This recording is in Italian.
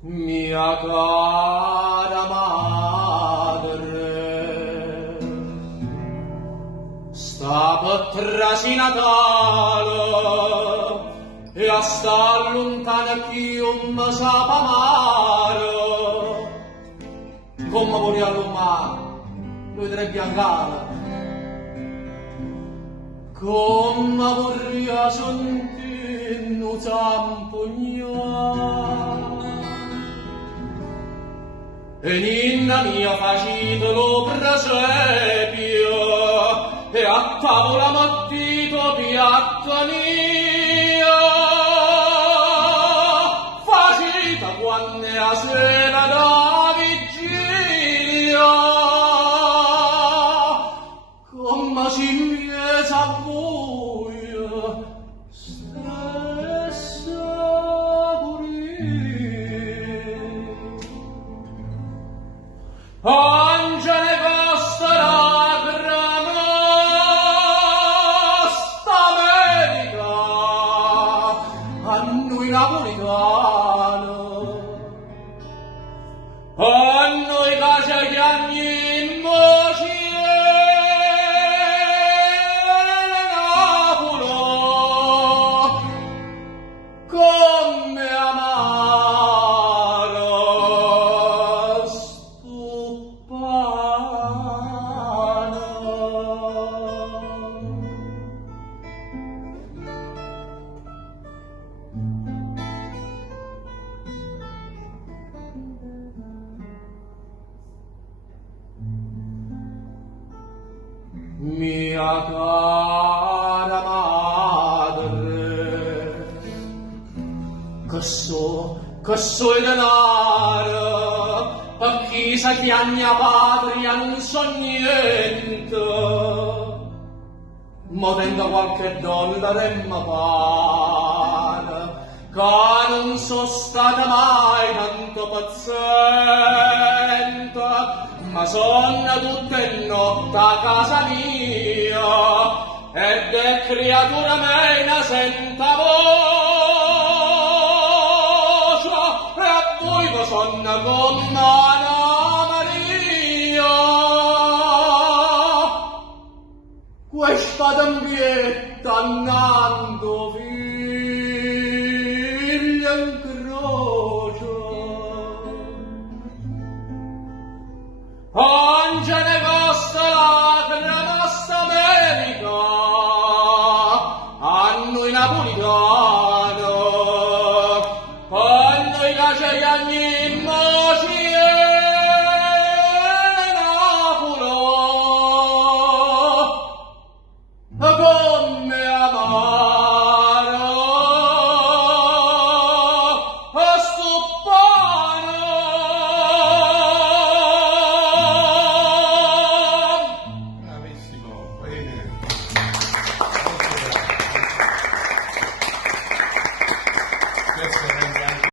Mia cara madre, sta per trasi Natale e a sta lontana chiunque mi sa amare. Come vorrei all'umano, lui tre biancale. Come vorrei sentire un zampugnare. E ninna mia facite lo presepio e a tavola mattito piatta mia facite quando è la sera da vigilia come si impiesa a buio stessa Angele costa lacrime, sta America, a noi napolitano, a noi che chiami in voce Napolo, come Mia cara madre, che so il denaro, per chi sa che a mia patria non so niente, ma tengo qualche dollaro e mi pare, che non so stata mai tanto paziente, ma sono tutte notte a casa mia ed è creatura mea senta voce e a voi che sono come Anna Maria questa tempietta andando figlia in croce Angele costa lacrime sta America, a noi napolitani.